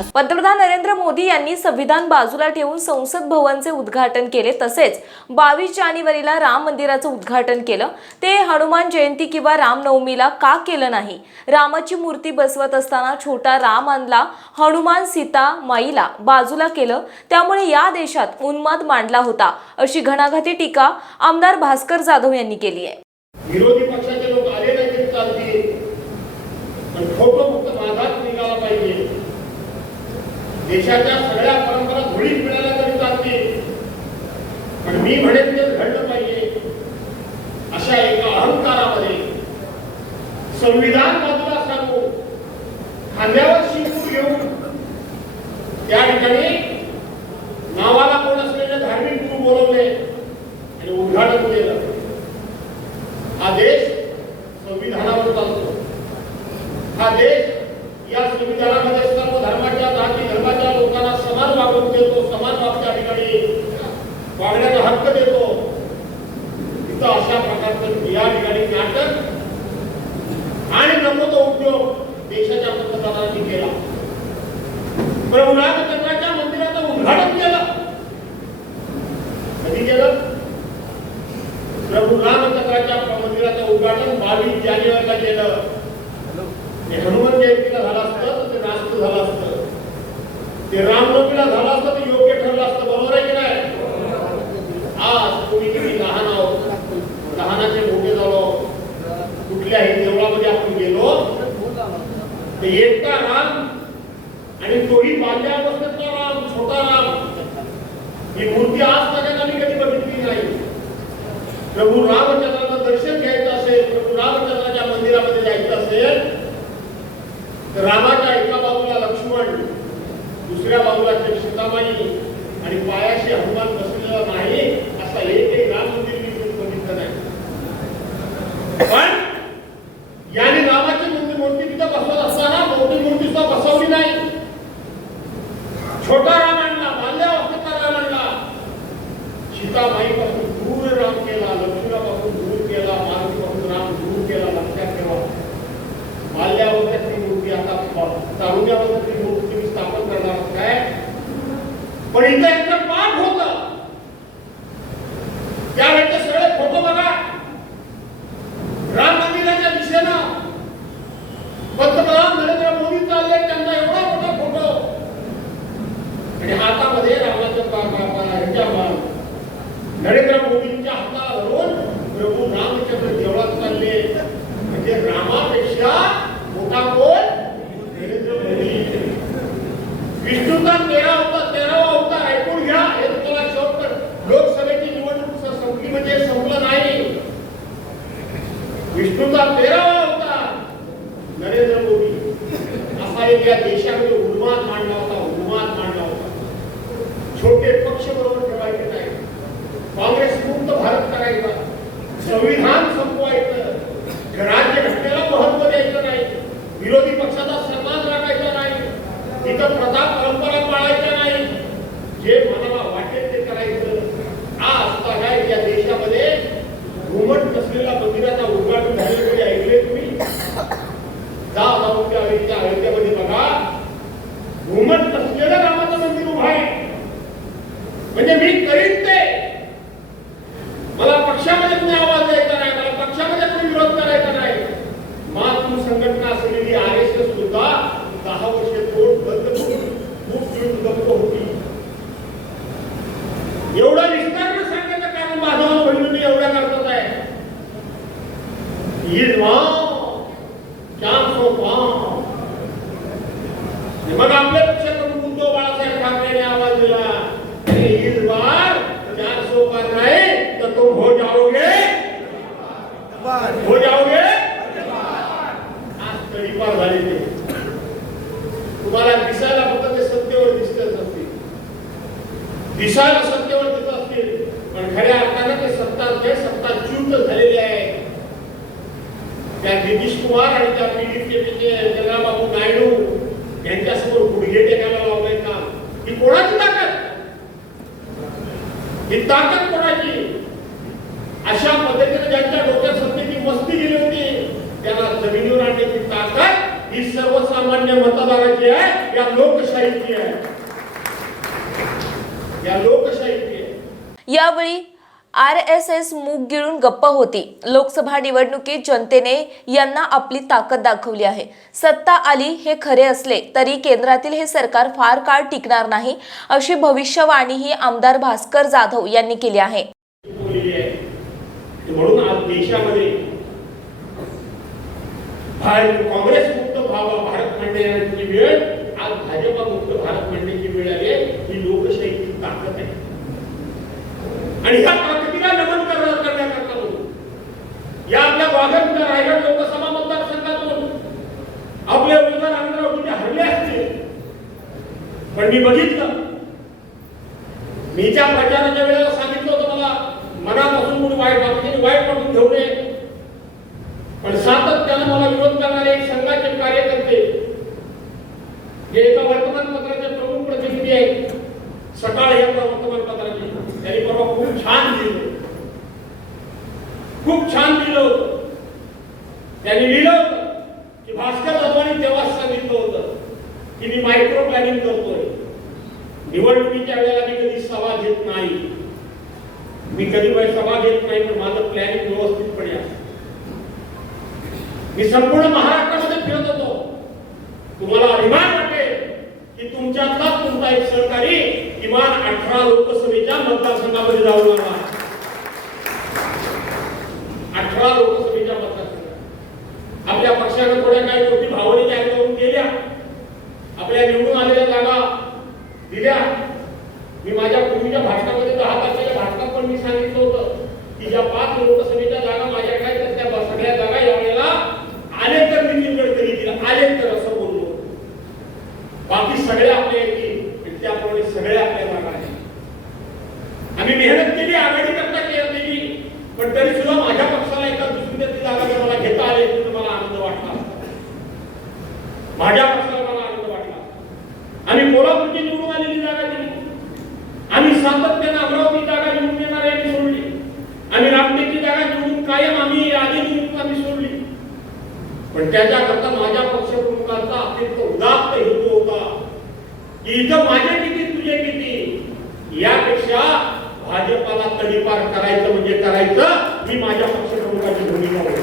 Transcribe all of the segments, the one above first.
पन्नास पंतप्रधान नरेंद्र मोदी यांनी संविधान बाजूला ठेवून संसद भवनचे उद्घाटन केले. तसेच बावीस जानेवारीला राम मंदिराचं उद्घाटन केलं. ते हनुमान जयंती किंवा रामनवमीला का केलं नाही? रामाची मूर्ती बसवत असताना छोटा राम आणला हनुमान सीता माईला बाजूला केलं. त्यामुळे या देशात उन्माद मांडला होता अशी घणाघाती टीका आमदार भास्कर जाधव यांनी केली आहे. देशाच्या सगळ्या परंपरा धुळीत मिळाल्या तरी चालते पण मी म्हणेन ते घडलं पाहिजे. अशा एका अहंकारामध्ये संविधान बाजूला सांगतो खांद्यावर शिकून घेऊन त्या ठिकाणी नावाला कोण असलेले धार्मिक गुरु बोलवले आणि उद्घाटन केलं. हा देश संविधानावर चालतो. हा देश या संविधानामध्ये वागण्याचा हक्क देतो. तिथं अशा प्रकारचं या ठिकाणी नाटक. आणि नको तो उद्योग देशाच्या पंतप्रधानांनी केला. पण चंद्राच्या मंदिराचं उद्घाटन केलं. कधी केलं? प्रभुनाथ चंद्राच्या मंदिराचं उद्घाटन बावीस जानेवारीला केलं. हनुमान जयंतीला झालं असतं ते नास्त झालं असतं. ते राम साहेब या देशामध्ये उन्माद मांडला होता उन्माद मांडला होता छोटे पक्ष बरोबर ठेवायचे नाही काँग्रेस मुक्त भारत करायचा. संविधान Oye, Olha ही सर्वसामान्य मतदाराची आहे या लोकशाहीची आहे. या लोकशाहीची आहे. यावेळी आर एस एस मूग गिळून गप्प होती. लोकसभा निवडणुकीत जनतेने यांना आपली ताकद दाखवली आहे. सत्ता आली हे खरे असले तरी केंद्रातील हे सरकार फार काळ टिकणार नाही अशी भविष्यवाणी ही आमदार भास्कर जाधव यांनी केली आहे. म्हणून आज देशामध्ये काँग्रेस बाबा व्हावा भारत म्हणण्याची वेळ आज भाजपा मुक्त भारत म्हणण्याची वेळ आली आहे. ही लोकशाहीची ताकद आहे. आणि ह्या ताकदीला नमन करण्याकरता म्हणून या आपल्या वाघनच्या रायगड लोकसभा मतदारसंघातून आपले उमेदवार आमदार उद्या हरले असते. पण मी बघितलं. मी ज्या प्रचाराच्या वेळेला सांगितलं होतं मला मनापासून कोणी वाईट वाटते वाईट वाटून घेऊ नये. पण सातत्यानं मला विरोध करणारे एक संघाचे कार्यकर्ते जे एका वर्तमानपत्राचे प्रमुख प्रतिनिधी आहेत सकाळ या वर्तमानपत्राचे त्यांनी परवा खूप छान लिहिलं. खूप छान लिहिलं होतं. त्यांनी लिहिलं होतं की भास्कर जाधवांनी तेव्हाच सांगितलं होतं की मी मायक्रो प्लॅनिंग करतोय. निवडणुकीच्या वेळेला मी कधी सभा घेत नाही. मी कधी सभा घेत नाही पण माझं प्लॅनिंग व्यवस्थितपणे असतं मी संपूर्ण महाराष्ट्रामध्ये फिरत होतो. तुम्हाला अभिमान वाटेल की तुमच्यातलाच तुमचा एक सहकारी किमान अठरा लोकसभेच्या मतदारसंघामध्ये जाऊन लागला अठरा लोकसभेच्या मतदारसंघात. आपल्या पक्षानं थोड्या काही गोष्टी भावनेच्या करून केल्या. आपल्या निवडून आलेल्या जागा दिल्या. मी माझ्या पूर्वीच्या भाषणामध्ये दहा तारखेच्या भाषणात पण मी सांगितलं होतं की ज्या पाच लोकसभेच्या जागा माझ्याकडे काय तर त्या सगळ्या जागा यावेळेला आले तर नितीन गडकरी दिला आले तर असं बोललो बाकी सगळे आपल्या येतील आणि त्याप्रमाणे सगळे आपल्या जागा आम्ही मेहनत केली आघाडी करता केली पण तरी सुद्धा माझ्या पक्षाला एका दुसरी ती जागा जर मला घेता आली तर मला आनंद वाटला असता. माझ्या पक्षाला मला आनंद वाटला आम्ही कोल्हापूरची निवडून आलेली जागा दिली आम्ही सातत्यानं अमरावती जागा निवडून येणार यांनी सोडली आम्ही रामटेकची जागा निवडून कायम आम्ही आधी निवडून आम्ही सोडली पण त्याच्याकरता माझ्या पक्षप्रमुखांचा अत्यंत उदात्त हेतू होता तिथं माझ्या माझे किती तुझे किती? यापेक्षा भाजपाला तडीपार करायचं म्हणजे करायचं ही माझ्या पक्षप्रमुखाची भूमिका होती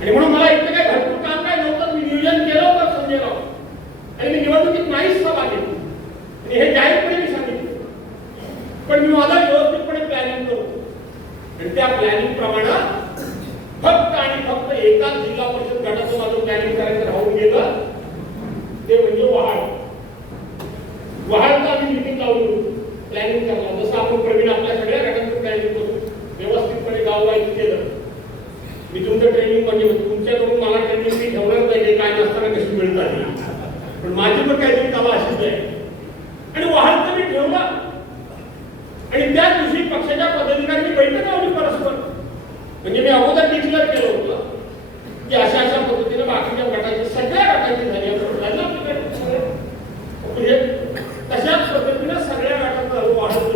आणि म्हणून मला इतकं काही भरपूर काम काय नव्हतं. मी नियोजन केलं होतं संजय राव आणि मी निवडणुकीत नाहीच सभा घेतली आणि हे जाहीरपणे मी सांगितलं. पण मी माझा व्यवस्थितपणे प्लॅनिंग करतो. आणि त्या प्लॅनिंग प्रमाणे फक्त आणि फक्त एकाच जिल्हा परिषद गटाचं माझं प्लॅनिंग करायचं राहून गेलं. ते म्हणजे वहाड वहाडचं आम्ही मिटिंग लावली प्लॅनिंग करला जसं आपण प्रवीण आपल्या सगळ्या गटांचं प्लॅनिंग करतो व्यवस्थितपणे गाववाईज केलं मी तुमचं ट्रेनिंग म्हणजे तुमच्याकडून मला ट्रेनिंग मी ठेवणार नाही हे काय नसताना कशी मिळतात पण माझी पण काहीतरी कला अशीच आहे आणि वाहनचं मी ठेवलं आणि त्याच दिवशी पक्षाच्या पदाधिकाऱ्यांनी बैठक लावली परस्पर म्हणजे मी अगोदर डिक्लेअर केलं होतं की अशा अशा बाकीच्या गटाचे सगळ्या गटाची झाली म्हणजे तशाच पद्धतीने सगळ्या गटाचं वाढत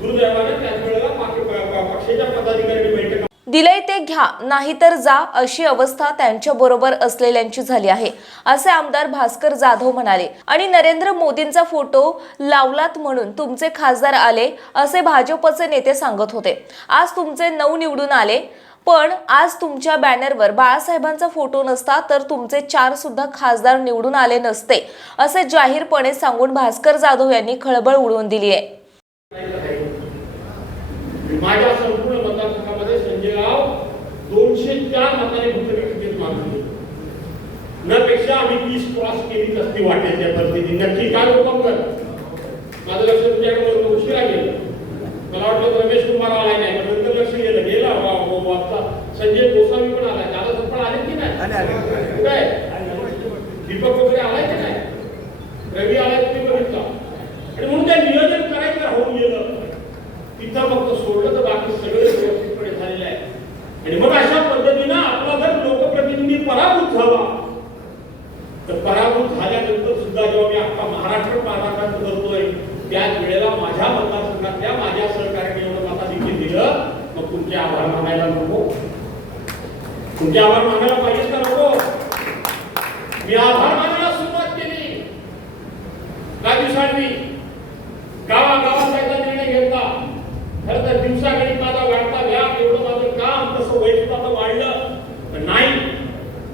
दुर्दैवाने त्याच वेळेला पक्षाच्या पदाधिकाऱ्यांनी बैठक दिलंय ते घ्या नाहीतर जा अशी अवस्था त्यांच्या बरोबर असलेल्यांची झाली आहे असे आमदार भास्कर जाधव म्हणाले. आणि नरेंद्र मोदींचा फोटो लावलात म्हणून तुमचे खासदार आले असे भाजपचे नेते सांगत होते. आज तुमचे नऊ निवडून आले पण आज तुमच्या बॅनरवर बाळासाहेबांचा फोटो नसता तर तुमचे चार सुद्धा खासदार निवडून आले नसते असे जाहीरपणे सांगून भास्कर जाधव यांनी खळबळ उडवून दिली आहे. माझ्या संपूर्ण मतदारसंघामध्ये संजय राव दोनशे चार मताने भूतविक्रीत मागले न पेक्षा आम्ही तीस क्रॉस केलीच असती वाटायच्या परिस्थिती नक्की काय हुकम कर? माझं लक्ष तुझ्याकडे उशिरा गेलं मला वाटलं रमेश कुमार आला नाही संजय गोस्वामी पण आलाय. दादा पण आले की नाही? आहे? दीपक वगैरे आलाय की नाही? रवी आलाय तुम्ही बघितला आणि म्हणून ते नियोजन करायचं राहून गेलं. तिथं फक्त सोडलं तर बाकी सगळे व्यवस्थितपणे झालेलं आहे आणि मग अशा पद्धतीनं आपला जर लोकप्रतिनिधी पराभूत झाला. तर पराभूत झाल्यानंतर सुद्धा जेव्हा मी अख्खा महाराष्ट्र पादाक्रांत करतोय त्याच वेळेला माझ्या मतदारसंघातल्या माझ्या सहकार्याने एवढं मताधिक्य दिलं मग तुमचे आभार मानायला नको. तुमचे आभार मानायला पाहिजेच का नको? मी आभार मानायला सुरुवात केली. राजू दिवसांनी गावागावात त्याचा निर्णय घेतला. खरं तर दिवसाकडे माझा वाढता व्याप एवढं माझं काम तसं वैशिष्ट्य आता वाढलं. पण नाही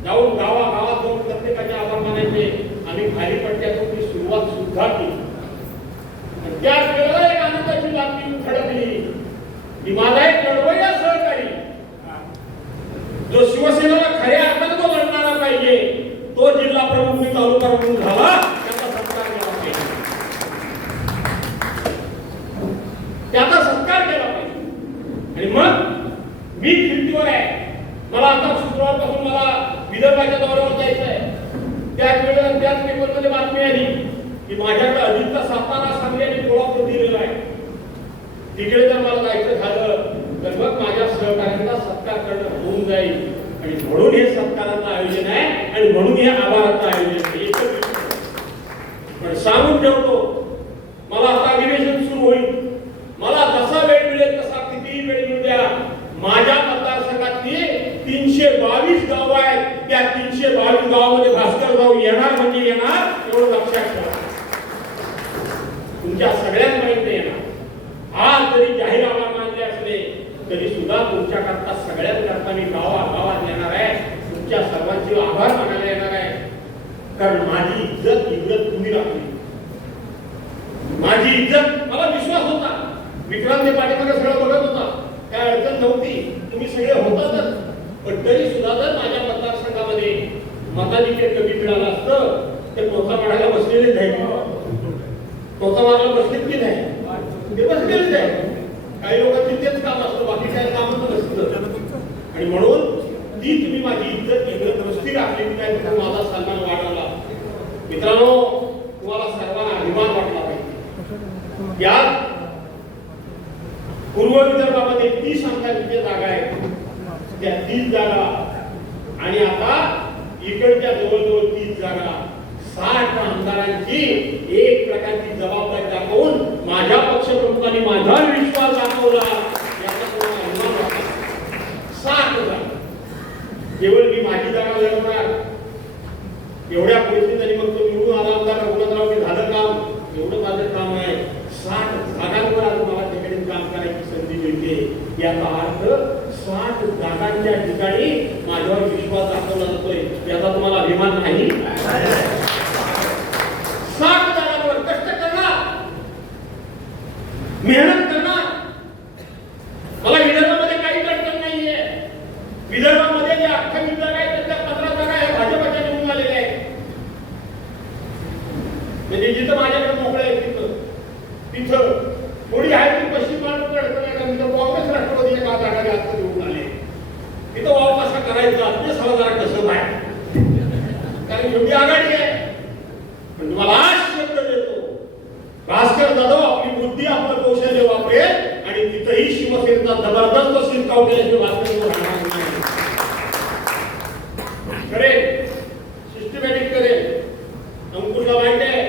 जाऊन गावागावात जाऊन प्रत्येकाचे आभार मानायचे. आणि खाली पडल्याचं मी सुरुवात सुद्धा केली आणि त्याच वेळेला एक आनंदाची बातमी खडकली की माझा एक लढवय्या सहकारी जो शिवसेनेला खऱ्या अर्थाने तो लढणारा पाहिजे तो जिल्हा प्रमुख मी तालुका प्रमुख झाला त्याचा सत्कार केला पाहिजे त्याचा सत्कार केला पाहिजे आणि मग मी फिरतीवर आहे मला आता शुक्रवारपासून मला विदर्भाच्या दौऱ्यावर जायचं आहे त्याच वेळेला त्याच पेपरमध्ये बातमी आली की माझ्याकडे अधिकचा सातारा सांगली आणि कोल्हापूर दिलेला आहे. तिकडे जर मला जायचं झालं तर मग माझ्या सहकार्यांचा सत्कार करणं होऊन जाईल. आणि म्हणून हे सत्काराचं आयोजन आहे आणि म्हणून हे आभाराचं आयोजन आहे. पण सांगून ठेवतो मला आता अधिवेशन सुरू होईल. मला जसा वेळ मिळेल तसा कितीही वेळ मिळू द्या. माझ्या मतदारसंघातली तीनशे बावीस गाव आहेत. त्या तीनशे बावीस गावामध्ये येणार म्हणजे येणार एवढं लक्षात ठेवा तुमच्या सगळ्यांपर्यंत येणार. आज जरी जाहीर आभार मानले असले तरी सुद्धा तुमच्या करता सगळ्यांकरता मी गावा गावात येणार आहे. तुमच्या सर्वांचे आभार मानायला येणार आहे. कारण माझी इज्जत इज्जत तुम्ही राखली. माझी इज्जत मला विश्वास होता. विक्रांत पाठीमागे सगळं बघत होता. काय अडचण नव्हती. तुम्ही सगळे होतातच. पण तरी सुद्धा जर माझ्या मतदारसंघामध्ये मताधिक्य कमी मिळालं असतं ते पोचा मारायला बसलेले नाही पोचा मारायला बसलेत की नाही? ते बसलेलेच आहे काही लोकांची तेच काम असतं बाकी काही काम नसतं. आणि म्हणून ती तुम्ही माझी इज्जत इज्जत दृष्टी राखली काय माझा सन्मान वाढवला. मित्रांनो तुम्हाला सर्वांना अभिमान वाटला पाहिजे यात पूर्व विदर्भामध्ये तीस आमदारकीच्या जागा आहेत त्या तीस जागा आणि आता इकडच्या जवळजवळ तीस जागा साठ आमदारांची एक प्रकारची जबाबदारी दाखवून माझ्या पक्षप्रमुखांनी माझ्यावर विश्वास दाखवला याचा तुम्हाला अभिमान वाटला साठ जागा केवळ मी माझी जागा लढवणार एवढ्या परिस्थितीने मग तो निवडून आला होता रघुनाथराव की झालं काम एवढं माझं काम आहे. साठ जागांवर आज मला तिकडे काम करायची संधी मिळते. याचा अर्थ साठ जागांच्या ठिकाणी माझ्यावर विश्वास दाखवला जातोय. याचा तुम्हाला अभिमान नाही साठ जागांवर कष्ट करणार मेहनत करणार मला विदर्भामध्ये काही अडचण नाहीये विदर्भामध्ये जे अठ्ठावीस जागा आहेत त्यातल्या पंधरा जागा ह्या भाजपच्या निवडून आलेल्या आहेत म्हणजे जिथं माझ्याकडे मोकळे आहेत तिथं तिथं थोडी आहे ती पश्चिम महाराष्ट्र अडचण आहे कारण तिथं काँग्रेस राष्ट्रवादी एका जागा जास्त निवडून आले तिथं वाव कसा करायचा ते सगळं जरा कसं आहे कारण शेवटी आघाडी आहे पण तुम्हाला आज शब्द देतो भास्कर जाधव आपली बुद्धी आपलं कौशल्य वापरेल आणि तिथंही शिवसेनेचा जबरदस्त शिरकाव केल्याशिवाय भास्कर जाधव राहणार नाही करेल सिस्टमॅटिक करेल अंकुशला माहिती आहे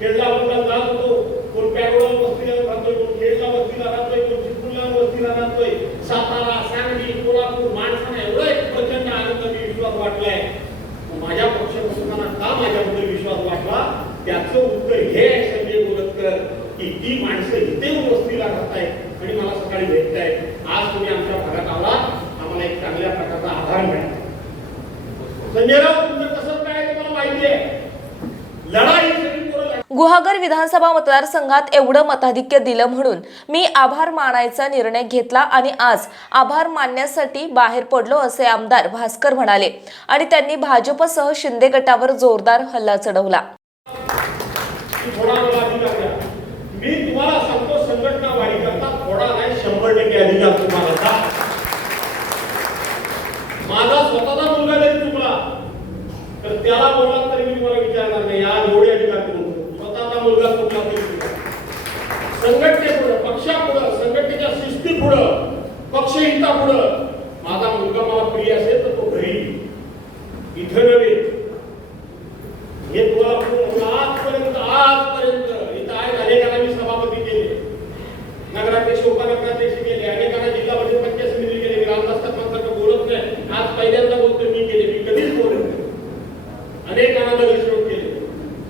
खेळला मुलगा जात होतो कोण पॅरोला वस्तीला राहतोय कोण खेळला वस्तीला राहतोय कोण चिपळूणला वस्तीला राहतोय सातारा सांगली कोल्हापूर माणसाने एवढा एक प्रचंड आनंद विश्वास वाटलाय. माझ्या पक्षप्रमुखांना का माझ्याबद्दल विश्वास वाटला? त्याचं उत्तर हे आहे संजय गोरतकर की ती माणसं इथे वस्तीला राहतायत आणि मला सकाळी भेटतायत. आज तुम्ही आमच्या भागात आला आम्हाला एक चांगल्या प्रकारचा आधार मिळाला. संजयराव तुमचं कसं काय तुम्हाला माहिती आहे? लढाई गुहागर विधानसभा मतदारसंघात एवढं मताधिक्य दिलं म्हणून मी आभार मानायचा निर्णय घेतला आणि आज आभार मानण्यासाठी बाहेर पडलो असे आमदार भास्कर म्हणाले. आणि त्यांनी भाजपसह शिंदे गटावर जोरदार हल्ला चढवला. माझा स्वतःचा मुलगा जरी चुकला तर त्याला बोलला तरी मी तुम्हाला विचारणार नाही. आज एवढे अधिकार करून स्वतःचा मुलगा चुकला तरी चुकला. संघटनेपुढं पक्षापुढं संघटनेच्या शिस्तीपुढं पक्षहितापुढं माझा मुलगा मला प्रिय असेल तर तो घरी. इथं नव्हे. हे तुम्हाला पूर्ण आजपर्यंत आजपर्यंत इथं आहे अनेकांना मी सभापती केले नगराध्यक्ष उपनगराध्यक्ष केले अनेकांना जिल्हा परिषद पंचायत समिती केले मी रामदास तत्वांसारखं बोलत नाही आज पहिल्यांदा बोलतो मी केले मी कधीच बोलत नाही अनेक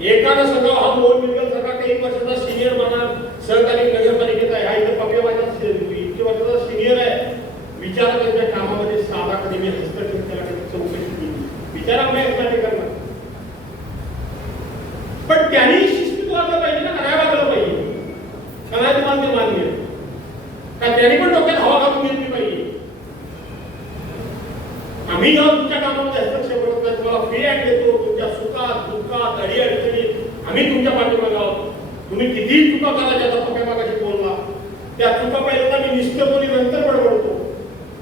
एकानं सांगावं हा मोहन मिळकत सारखा काही वर्षाचा सिनियर म्हणा सहकारी नगरपालिकेत आहे हा इथं पप्पे माझा इतके वर्षाचा सिनियर आहे विचारा त्यांच्या कामामध्ये साधा कधी मी हस्तक्षेप केला कधी चौकशी केली विचारा मी यासाठी करणार पण त्यांनी शिस्तीत वागलं पाहिजे ना काय वागलं पाहिजे का नाही तुम्हाला ते मान्य आहे? का त्यांनी पण डोक्यात हवा घालून घेतली पाहिजे आम्ही जेव्हा तुमच्या कामामध्ये हस्तक्षेप करत नाही तुम्हाला फीडबॅक देतो. तुमच्या सुखात दुःखात अडी अडचणीत आम्ही तुमच्या पाठीमागे आहोत. तुम्ही कितीही चुका करा ज्याचा पक्या बोलला त्या चुका पहिल्यांदा मी निष्ठपणे नंतर बडबडतो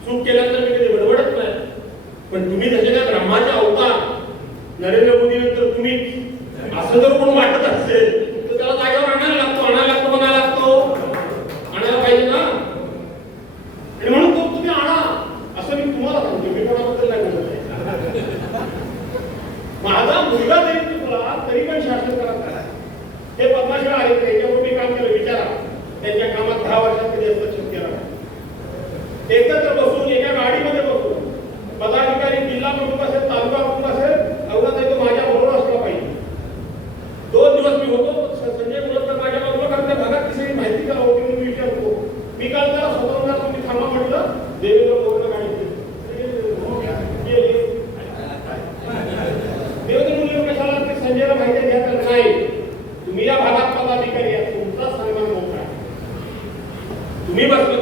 चूक केल्यानंतर मी कधी बडबडत नाही पण तुम्ही त्याच्या त्या ब्रह्माच्या अवतार नरेंद्र मोदी नंतर तुम्ही असं जर कोण वाटत असेल तर त्याला जागेवर आणायला लागतो आणायला लागतो म्हणायला लागतो आणायला पाहिजे ना आणि म्हणून तो तुम्ही आणा असं मी तुम्हाला सांगतो मी कोणाबद्दल नाही बोलत आहे. हा मुलगा जरी चुकला तरी पण शासन करत नाही हे पद्माशिवाय आहेत त्यांच्या मोठी काम केलं विचारा त्यांच्या कामात दहा वर्षात कधी हस्तक्षेप केला नाही. एकत्र बसून एका गाडीमध्ये बसून पदाधिकारी जिल्हा प्रमुख असेल तालुका प्रमुख असेल अवघात नाही तो माझ्या बरोबर असला पाहिजे दोन दिवस मी होतो स- संजय मुलतकर माझ्या बाजूला कारण त्या भागात ती सगळी माहिती करा होती म्हणून मी विचारतो मी काल त्याला स्वतःहून तुम्ही थांबा म्हटलं देवेंद्र मोहन गाडी देवेंद्र मुलं कशाला ते संजयला माहिती घ्या तर नाही तुम्ही या भागात पदाधिकारी आहात तुमचा सन्मान मोठा आहे. तुम्ही बसले